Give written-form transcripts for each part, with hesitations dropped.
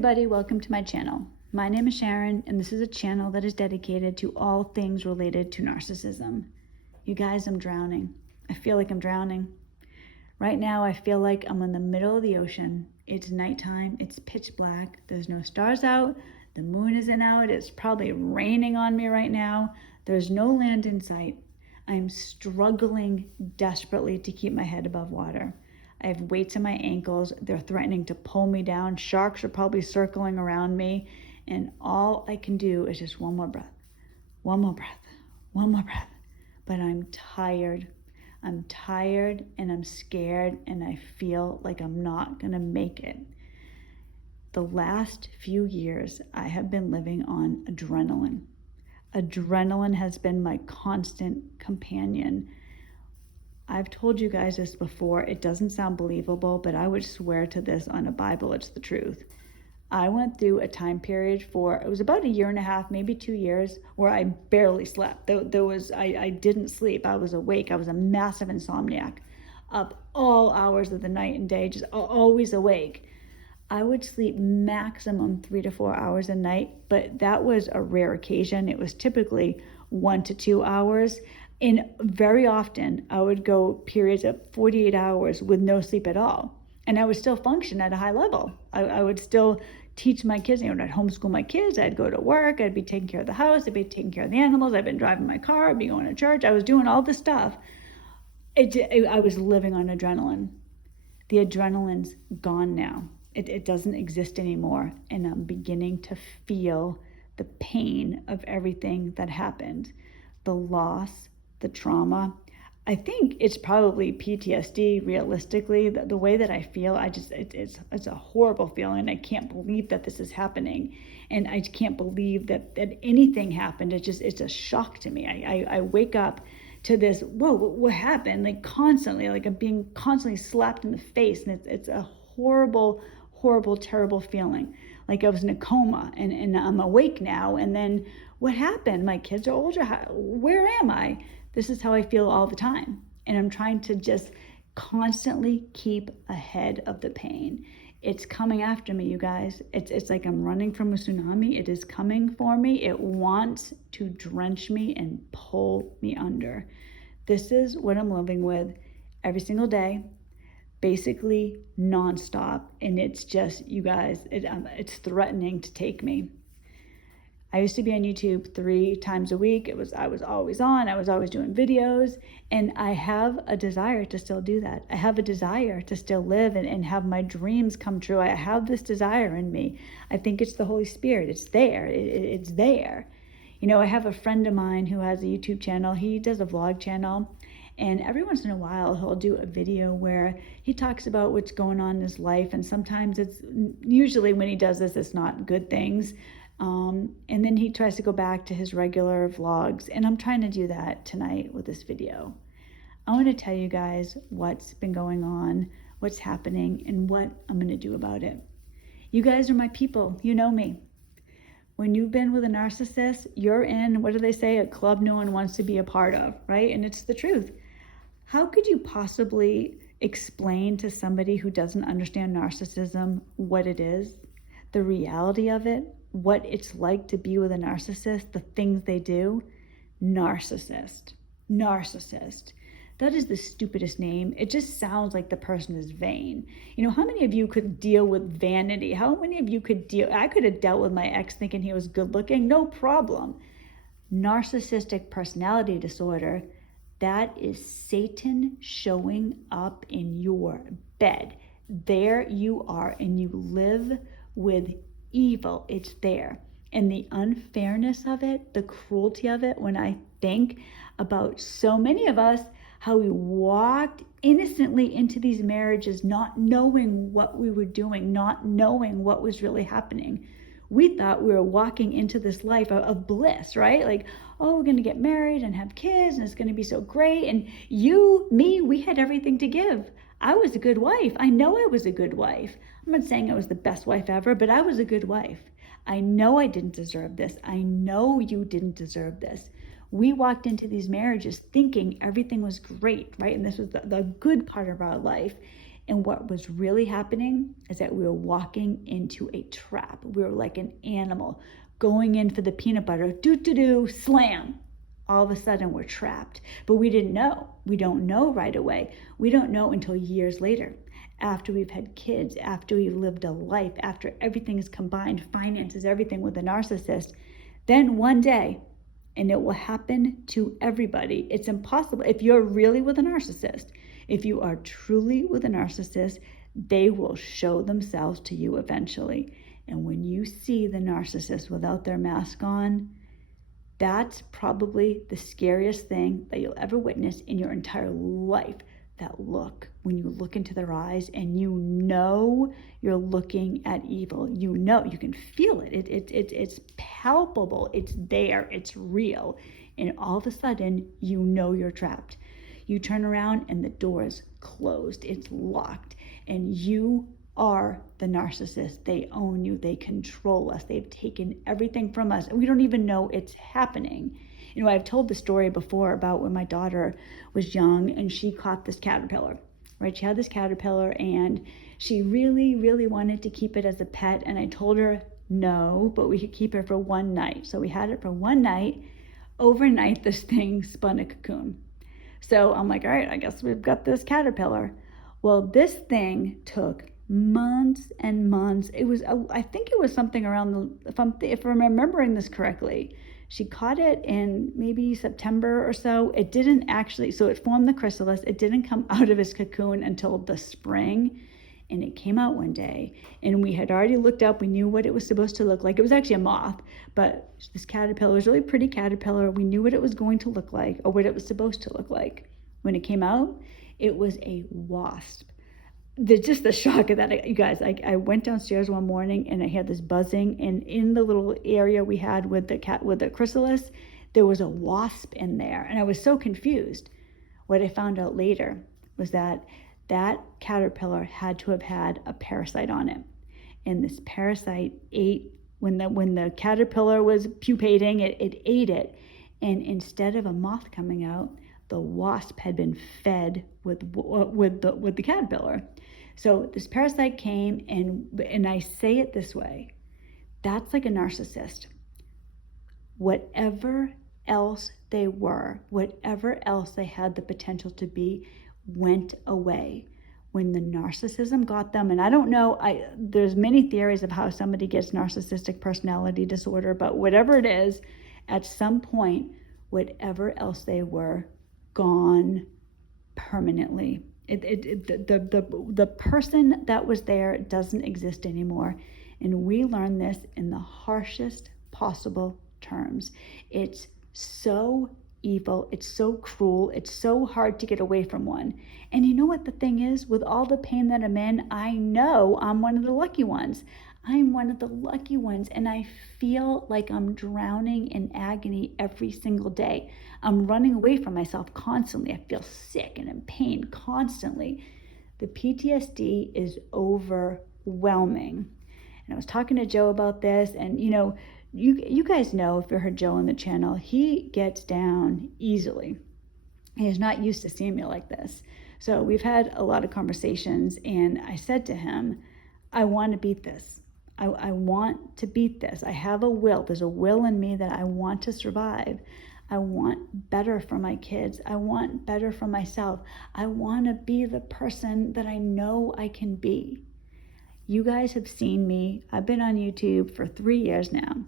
everybody, welcome to my channel. My name is Sharon, and this is a channel that is dedicated to all things related to narcissism. You guys, I'm drowning. I feel like I'm drowning. Right now, I feel like I'm in the middle of the ocean. It's nighttime, it's pitch black, there's no stars out, the moon isn't out, it's probably raining on me right now. There's no land in sight. I'm struggling desperately to keep my head above water. I have weights in my ankles. They're threatening to pull me down. Sharks are probably circling around me. And all I can do is just one more breath, one more breath, one more breath. But I'm tired. I'm tired and I'm scared and I feel like I'm not gonna make it. The last few years, I have been living on adrenaline. Adrenaline has been my constant companion. I've told you guys this before. It doesn't sound believable, but I would swear to this on a Bible, it's the truth. I went through a time period it was about 1.5 years, maybe 2 years, where I barely slept. I didn't sleep. I was awake. I was a massive insomniac, up all hours of the night and day, just always awake. I would sleep maximum 3 to 4 hours a night, but that was a rare occasion. It was typically 1 to 2 hours. And very often I would go periods of 48 hours with no sleep at all. And I would still function at a high level. I would still teach my kids, I'd homeschool my kids, I'd go to work, I'd be taking care of the house, I'd be taking care of the animals, I'd been driving my car, I'd be going to church, I was doing all this stuff. I was living on adrenaline. The adrenaline's gone now. It doesn't exist anymore. And I'm beginning to feel the pain of everything that happened. The loss, the trauma. I think it's probably PTSD, realistically. The way that I feel, it's a horrible feeling. I can't believe that this is happening. And I can't believe that anything happened. It's a shock to me. I wake up to this, whoa, what happened? Like constantly, like I'm being constantly slapped in the face. And it's a horrible, horrible, terrible feeling. Like I was in a coma and I'm awake now. And then what happened? My kids are older. Where am I? This is how I feel all the time. And I'm trying to just constantly keep ahead of the pain. It's coming after me, you guys. It's like I'm running from a tsunami. It is coming for me. It wants to drench me and pull me under. This is what I'm living with every single day, basically nonstop. And it's just, you guys, it's threatening to take me. I used to be on YouTube 3 times a week. I was always on. I was always doing videos. And I have a desire to still do that. I have a desire to still live and have my dreams come true. I have this desire in me. I think it's the Holy Spirit. It's there. It's there. You know, I have a friend of mine who has a YouTube channel. He does a vlog channel. And every once in a while, he'll do a video where he talks about what's going on in his life. And sometimes usually when he does this, it's not good things. And then he tries to go back to his regular vlogs, and I'm trying to do that tonight with this video. I want to tell you guys what's been going on, what's happening, and what I'm going to do about it. You guys are my people. You know me. When you've been with a narcissist, you're in, what do they say, a club no one wants to be a part of, right? And it's the truth. How could you possibly explain to somebody who doesn't understand narcissism what it is, the reality of it, what it's like to be with a narcissist, the things they do? Narcissist. That is the stupidest name. It just sounds like the person is vain. You know, how many of you could deal with vanity? How many of you could I could have dealt with my ex thinking he was good looking, no problem. Narcissistic personality disorder, that is Satan showing up in your bed. There you are, and you live with evil. It's there. And the unfairness of it, the cruelty of it, when I think about so many of us, how we walked innocently into these marriages, not knowing what we were doing, not knowing what was really happening. We thought we were walking into this life of bliss, right? Like, oh, we're going to get married and have kids and it's going to be so great. And we had everything to give. I was a good wife. I know I was a good wife. I'm not saying I was the best wife ever, but I was a good wife. I know I didn't deserve this. I know you didn't deserve this. We walked into these marriages thinking everything was great, right? And this was the good part of our life. And what was really happening is that we were walking into a trap. We were like an animal going in for the peanut butter, slam. All of a sudden we're trapped. But we didn't know. We don't know right away. We don't know until years later, after we've had kids, after we've lived a life, after everything is combined, finances, everything with a narcissist. Then one day, and it will happen to everybody. It's impossible. If you're really with a narcissist, if you are truly with a narcissist, they will show themselves to you eventually. And when you see the narcissist without their mask on, that's probably the scariest thing that you'll ever witness in your entire life. That look, when you look into their eyes and you know you're looking at evil, you know, you can feel it. It's palpable. It's there. It's real. And all of a sudden, you know you're trapped. You turn around and the door is closed. It's locked. And you are the narcissist. They own you. They control us. They've taken everything from us. And we don't even know it's happening. You know, I've told the story before about when my daughter was young and she caught this caterpillar, right? She had this caterpillar and she really, really wanted to keep it as a pet. And I told her no, but we could keep it for one night. So we had it for one night. Overnight, this thing spun a cocoon. So I'm like, all right, I guess we've got this caterpillar. Well, this thing took months and months. It was, I think it was something around if I'm remembering this correctly, she caught it in maybe September or so. It didn't actually, so it formed the chrysalis. It didn't come out of its cocoon until the spring. And it came out one day. And we had already looked up. We knew what it was supposed to look like. It was actually a moth. But this caterpillar was a really pretty caterpillar. We knew what it was going to look like, or what it was supposed to look like. When it came out, it was a wasp. Just the shock of that, you guys. I went downstairs one morning and I had this buzzing, and in the little area we had with the chrysalis, there was a wasp in there, and I was so confused. What I found out later was that caterpillar had to have had a parasite on it, and this parasite ate when the caterpillar was pupating. It ate it, and instead of a moth coming out, the wasp had been fed with the caterpillar. So this parasite came, and I say it this way, that's like a narcissist. Whatever else they were, whatever else they had the potential to be, went away. When the narcissism got them, and I don't know, there's many theories of how somebody gets narcissistic personality disorder, but whatever it is, at some point, whatever else they were, gone permanently. The person that was there doesn't exist anymore. And we learn this in the harshest possible terms. It's so evil. It's so cruel. It's so hard to get away from one. And you know what the thing is? With all the pain that I'm in, I know I'm one of the lucky ones. I'm one of the lucky ones, and I feel like I'm drowning in agony every single day. I'm running away from myself constantly. I feel sick and in pain constantly. The PTSD is overwhelming. And I was talking to Joe about this, and you guys know, if you heard Joe on the channel, he gets down easily. He is not used to seeing me like this. So we've had a lot of conversations, and I said to him, I want to beat this. I want to beat this. I have a will. There's a will in me that I want to survive. I want better for my kids. I want better for myself. I want to be the person that I know I can be. You guys have seen me. I've been on YouTube for 3 years now.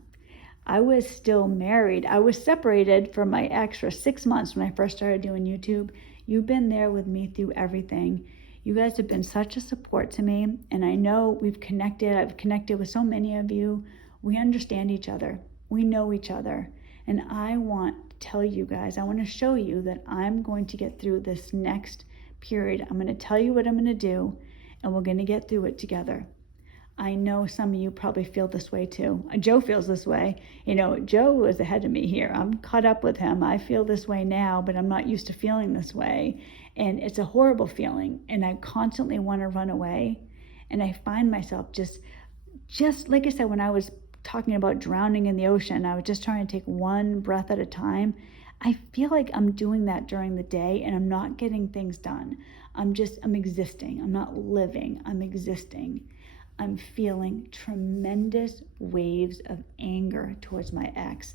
I was still married. I was separated from my ex for 6 months when I first started doing YouTube. You've been there with me through everything. You guys have been such a support to me, and I know we've connected. I've connected with so many of you. We understand each other. We know each other. And I want to tell you guys, I want to show you that I'm going to get through this next period. I'm going to tell you what I'm going to do, and we're going to get through it together. I know some of you probably feel this way too. Joe feels this way. Joe was ahead of me here. I'm caught up with him. I feel this way now, but I'm not used to feeling this way. And it's a horrible feeling. And I constantly want to run away. And I find myself just like I said, when I was talking about drowning in the ocean, I was just trying to take one breath at a time. I feel like I'm doing that during the day, and I'm not getting things done. I'm existing. I'm not living, I'm existing. I'm feeling tremendous waves of anger towards my ex.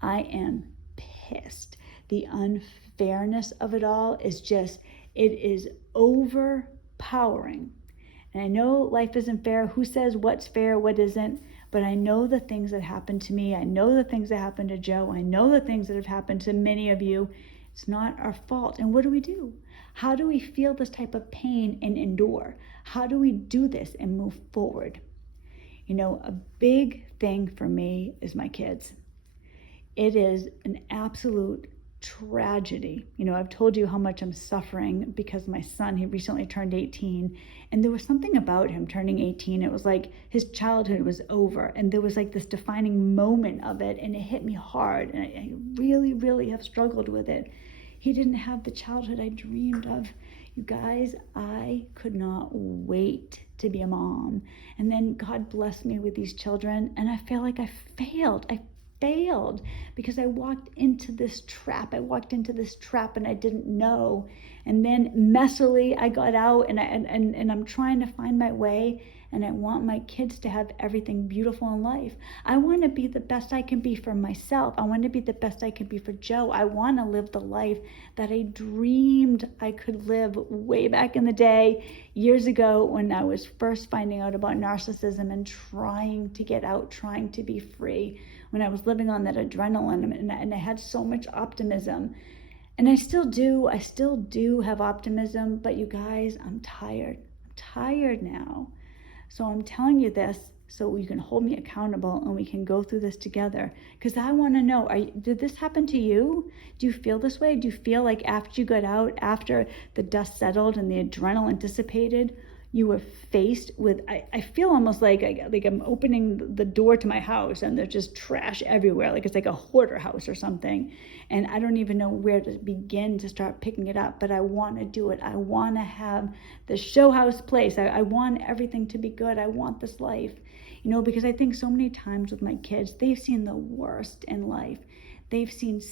I am pissed. The unfairness of it all is just, it is overpowering. And I know life isn't fair. Who says what's fair, what isn't? But I know the things that happened to me. I know the things that happened to Joe. I know the things that have happened to many of you. It's not our fault. And what do? How do we feel this type of pain and endure? How do we do this and move forward? You know, a big thing for me is my kids. It is an absolute tragedy. You know, I've told you how much I'm suffering because my son, he recently turned 18, and there was something about him turning 18. It was like his childhood was over, and there was like this defining moment of it, and it hit me hard, and I really, really have struggled with it. He didn't have the childhood I dreamed of. You guys, I could not wait to be a mom. And then God blessed me with these children, and I feel like I failed because I walked into this trap. And I didn't know. And then messily I got out, and I'm trying to find my way, and I want my kids to have everything beautiful in life. I want to be the best I can be for myself. I want to be the best I can be for Joe. I want to live the life that I dreamed I could live way back in the day, years ago, when I was first finding out about narcissism and trying to get out, trying to be free, when I was living on that adrenaline, and I had so much optimism. And I still do have optimism, but you guys, I'm tired now. So I'm telling you this so you can hold me accountable and we can go through this together. Because I want to know, did this happen to you? Do you feel this way? Do you feel like after you got out, after the dust settled and the adrenaline dissipated, you were faced with, I feel almost like I'm opening the door to my house and there's just trash everywhere, like it's like a hoarder house or something, and I don't even know where to begin to start picking it up, but I want to do it. I want to have the show house place. I want everything to be good. I want this life, you know, because I think so many times with my kids, they've seen the worst in life. They've seen,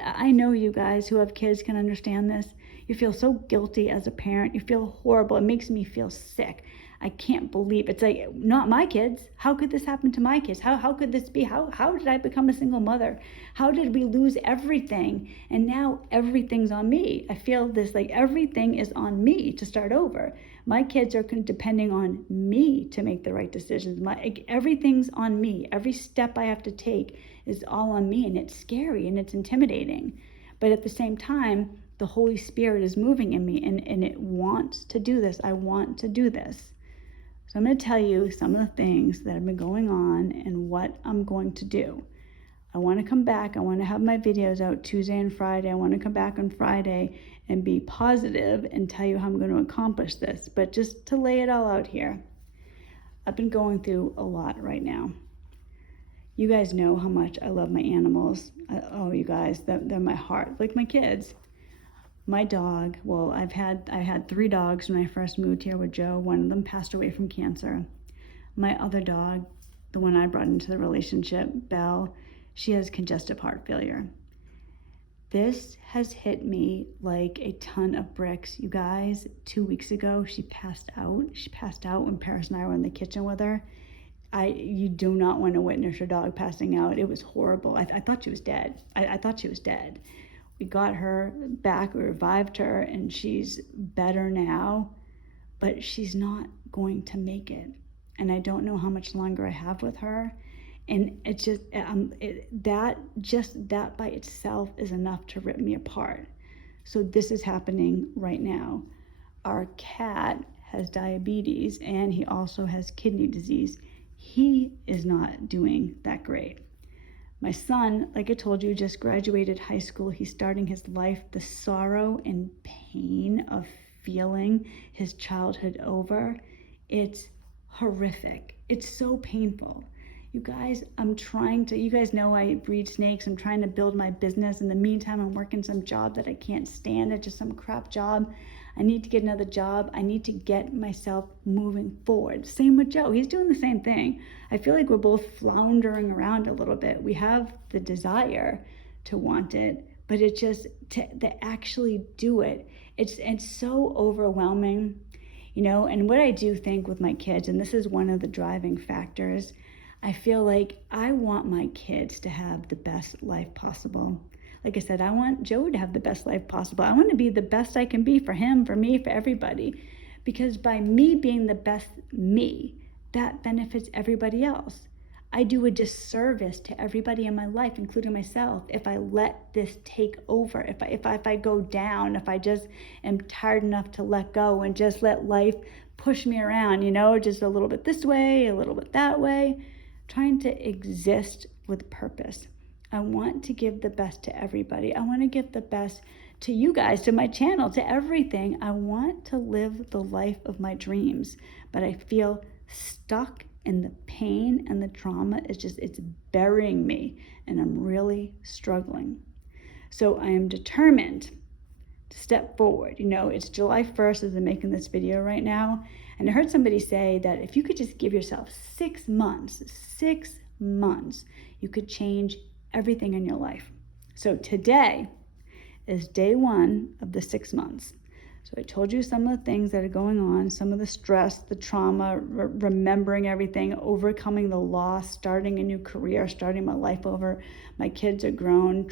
I know you guys who have kids can understand this. You feel so guilty as a parent. You feel horrible. It makes me feel sick. I can't believe it's like, not my kids. How could this happen to my kids? How could this be? How did I become a single mother? How did we lose everything? And now everything's on me. I feel this like everything is on me to start over. My kids are depending on me to make the right decisions. Everything's on me. Every step I have to take is all on me, and it's scary and it's intimidating. But at the same time, the Holy Spirit is moving in me, and it wants to do this. I want to do this. So I'm going to tell you some of the things that have been going on and what I'm going to do. I want to come back. I want to have my videos out Tuesday and Friday. I want to come back on Friday and be positive and tell you how I'm going to accomplish this. But just to lay it all out here, I've been going through a lot right now. You guys know how much I love my animals. Oh, you guys, they're my heart, like my kids. My dog, well, I had 3 dogs when I first moved here with Joe. One of them passed away from cancer. My other dog, the one I brought into the relationship, Belle, she has congestive heart failure. This has hit me like a ton of bricks. You guys, 2 weeks ago, she passed out. She passed out when Paris and I were in the kitchen with her. You do not want to witness your dog passing out. It was horrible. I thought she was dead. I thought she was dead. We got her back, we revived her, and she's better now, but she's not going to make it. And I don't know how much longer I have with her. And it's just, that by itself is enough to rip me apart. So this is happening right now. Our cat has diabetes, and he also has kidney disease. He is not doing that great. My son, like I told you, just graduated high school. He's starting his life. The sorrow and pain of feeling his childhood over, it's horrific. It's so painful. You guys, you guys know I breed snakes. I'm trying to build my business. In the meantime, I'm working some job that I can't stand. It's just some crap job. I need to get another job. I need to get myself moving forward. Same with Joe. He's doing the same thing. I feel like we're both floundering around a little bit. We have the desire to want it, but it's just to actually do it. It's so overwhelming, you know. And what I do think with my kids, and this is one of the driving factors, I feel like I want my kids to have the best life possible. Like I said, I want Joe to have the best life possible. I want to be the best I can be for him, for me, for everybody. Because by me being the best me, that benefits everybody else. I do a disservice to everybody in my life, including myself, if I let this take over, if I go down, if I just am tired enough to let go and just let life push me around, you know, just a little bit this way, a little bit that way, trying to exist with purpose. I want to give the best to everybody. I want to give the best to you guys, to my channel, to everything. I want to live the life of my dreams, but I feel stuck, and the pain and the trauma is just, it's burying me, and I'm really struggling. So I am determined to step forward. You know, it's July 1st as I'm making this video right now, and I heard somebody say that if you could just give yourself 6 months, you could change everything in your life. So today is day 1 of the 6 months. So I told you some of the things that are going on, some of the stress, the trauma, remembering everything, overcoming the loss, starting a new career, starting my life over. My kids are grown,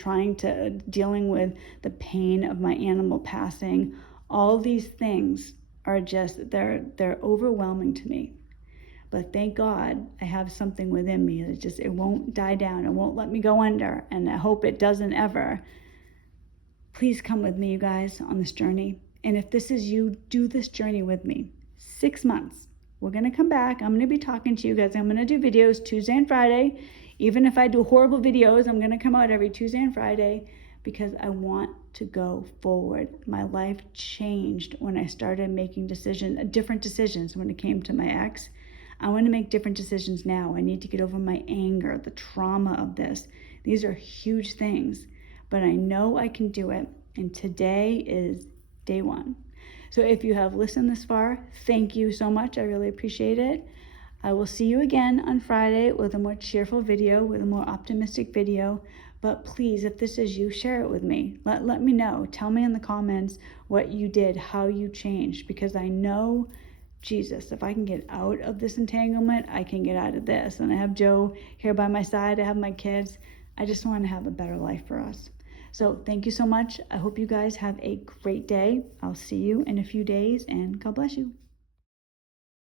dealing with the pain of my animal passing. All these things are just, they're overwhelming to me. But thank God I have something within me that it won't die down. It won't let me go under. And I hope it doesn't ever. Please come with me, you guys, on this journey. And if this is you, do this journey with me. 6 months. We're going to come back. I'm going to be talking to you guys. I'm going to do videos Tuesday and Friday. Even if I do horrible videos, I'm going to come out every Tuesday and Friday because I want to go forward. My life changed when I started making different decisions when it came to my ex. I want to make different decisions now. I need to get over my anger, the trauma of this. These are huge things, but I know I can do it. And today is day 1. So if you have listened this far, thank you so much. I really appreciate it. I will see you again on Friday with a more cheerful video, with a more optimistic video. But please, if this is you, share it with me. Let me know. Tell me in the comments what you did, how you changed, because I know, Jesus, if I can get out of this entanglement, I can get out of this. And I have Joe here by my side. I have my kids. I just want to have a better life for us. So thank you so much. I hope you guys have a great day. I'll see you in a few days, and God bless you.